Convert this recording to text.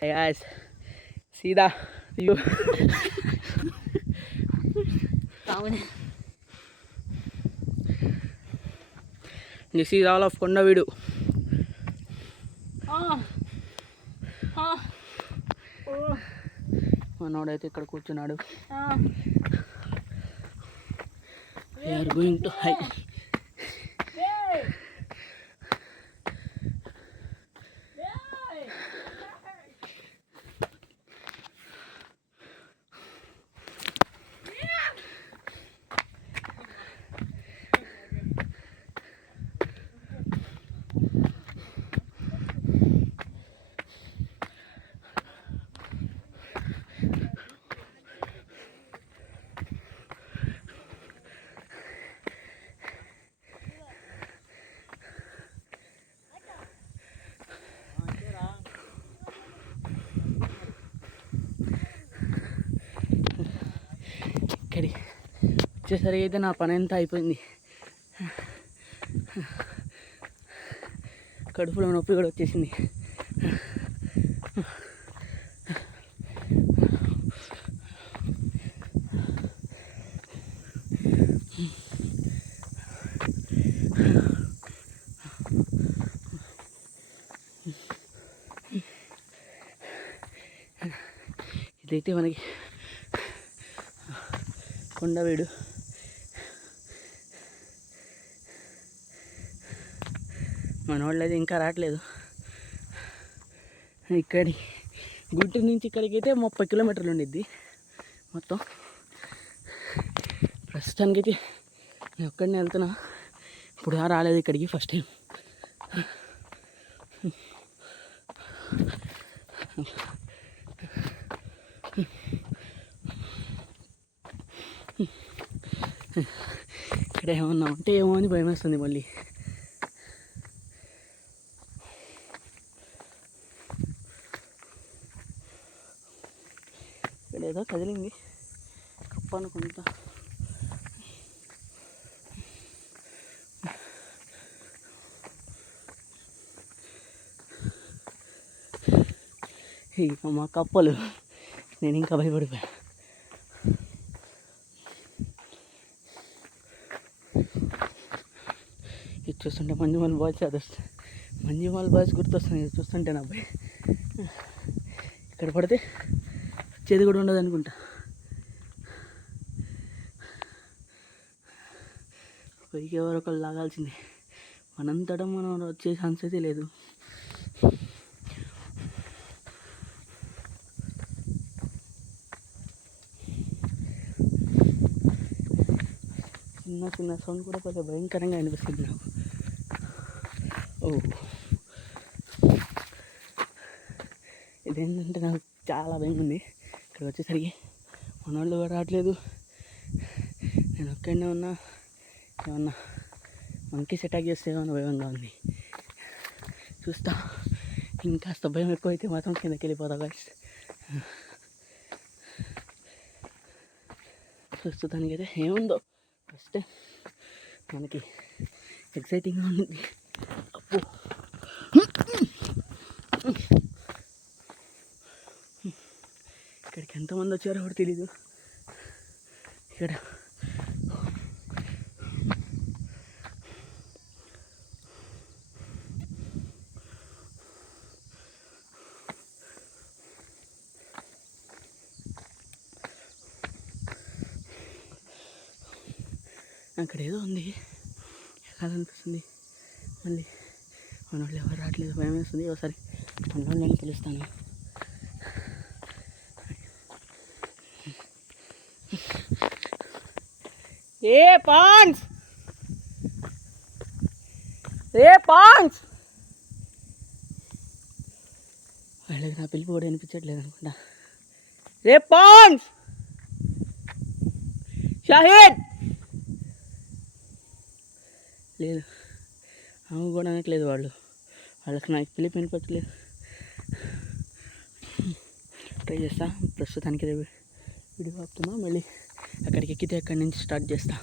guys, see the view. This is all of Kondavidu. మనోడైతే ఇక్కడ కూర్చున్నాడు. We are going to hike. ఇక్కడికి వచ్చేసరికి అయితే నా పని అంతా అయిపోయింది. కడుపులో నొప్పి కూడా వచ్చేసింది. ఇదైతే మనకి కొండవీడు. మన వాళ్ళు అయితే ఇంకా రావట్లేదు. ఇక్కడి గుంటూరు నుంచి ఇక్కడికి అయితే 30 కిలోమీటర్లు ఉండిద్ది మొత్తం. ప్రస్తుతానికైతే నేను ఒక్కడినే వెళ్తున్నా. ఇప్పుడు రాలేదు ఇక్కడికి ఫస్ట్ టైం. ఇక్కడ ఏమన్నా ఉంటే ఏమో అని భయం వేస్తుంది మళ్ళీ. ఇక్కడ ఏదో కదిలింది కప్ప అనుకుంటా. ఇక మా కప్పలు నేను ఇంకా భయపడిపోయా. ఇది చూస్తుంటే మంజుమాల్ బాయ్స్ గుర్తొస్తుంది. ఇది చూస్తుంటే నా భయం. ఇక్కడ పడితే వచ్చేది కూడా ఉండదు అనుకుంటా. పైకి ఎవరో ఒకళ్ళు లాగాల్సిందే. మనంతటా మనం వచ్చే ఛాన్స్ అయితే లేదు. చిన్న సౌండ్ కూడా కొంచెం భయంకరంగా అనిపిస్తుంది నాకు. ఇదేంటంటే నాకు చాలా భయం ఉంది. ఇక్కడ వచ్చేసరికి మన వాళ్ళు కూడా రావట్లేదు. నేను ఒక్కడనే ఉన్నా. ఏమన్నా మంకీస్ అటాక్ చేస్తే ఏమన్నా భయంగా ఉంది. చూస్తా. ఇంకాస్త భయం ఎక్కువైతే మాత్రం కిందకి వెళ్ళిపోతా గైస్. ప్రస్తుతానికైతే ఏముందో ఫస్ట్ మనకి ఎక్సైటింగ్గా ఉంది. అప్పు ఇక్కడికి ఎంతమంది వచ్చారో కూడా తెలీదు. ఇక్కడ అక్కడ ఏదో ఉంది, ఎక్కాలనిపిస్తుంది. మళ్ళీ మన వాళ్ళు ఎవరు రావట్లేదు, భయం వేస్తుంది. ఒకసారి మన వాళ్ళని పిలుస్తాను. పాన్స్ వాళ్ళకి నా పిలుపు కూడా వినిపించట్లేదు అనుకుంటా. పాన్స్ షాహిద్ లేదు, ఆమె కూడా అనట్లేదు. వాళ్ళకి నాకు పిలిపి వినిపించలేదు. ట్రై చేస్తా. ప్రస్తుతానికి వీడియో ఆపుతున్నా. మళ్ళీ అక్కడికి ఎక్కితే అక్కడి నుంచి స్టార్ట్ చేస్తా.